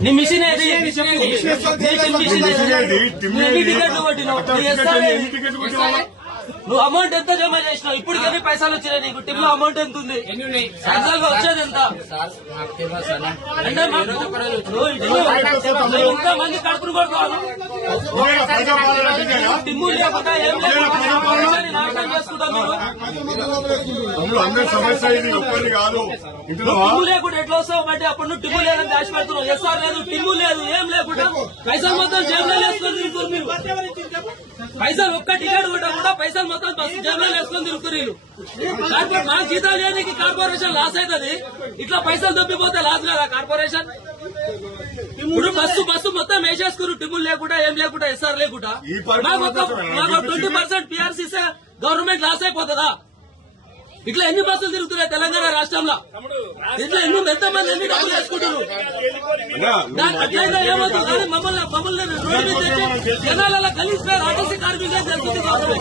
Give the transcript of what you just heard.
నీ మిషన్ ఏది? నువ్వు అమౌంట్ ఎంత జమ చేసినావు? ఇప్పుడు ఎన్ని పైసలు వచ్చినాయి నీకు? టిమ్ లో అమౌంట్ ఎంత ఉంది? వచ్చేది ఎంత? అంటే ఇంత మంది కడుపును కొడుతున్నాను. టిమ్ము లేకుండా ఏం నాశనం చేసుకుంటాం. టిమ్ము లేకుండా ఎట్లా వస్తావు? అంటే అప్పుడు నువ్వు టిమ్ము లేదని దాచి పెడుతున్నావు. ఎస్ఆర్ లేదు, టిమ్ము లేదు, ఏం లేకుండా పైసలు మొత్తం జేబులో వేసుకొని తిరుగుతారు మీరు. పైసలు ఒక్క టికెట్ కూడా పైసలు మొత్తం జేబులో వేసుకొని తిరుగుతారు. కార్పొరేట్ మాకు జీతాలు చేయడానికి కార్పొరేషన్ లాస్ అవుతుంది. ఇట్లా పైసలు దొబ్బిపోతే లాస్ కదా కార్పొరేషన్. ఇప్పుడు బస్సు మొత్తం వేసేసుకున్నారు. టిమ్ములు లేకుండా ఏం లేకుండా ఎస్ఆర్ లేకుండా మాకు 20% పిఆర్సీ గవర్నమెంట్ లాస్ అయిపోతుందా? ఇట్లా ఎన్ని బస్సులు తిరుగుతున్నాయి తెలంగాణ రాష్ట్రంలో? ఇట్లా ఎంతమంది ఎన్ని డబ్బులు వేసుకుంటున్నారు? అట్లయినా ఏమవుతుంది? మమ్మల్ని రోడ్డు మీద జనాల కలిసిపోయారు. ఆర్టీసీ కార్మికులు తెలుస్తుంది.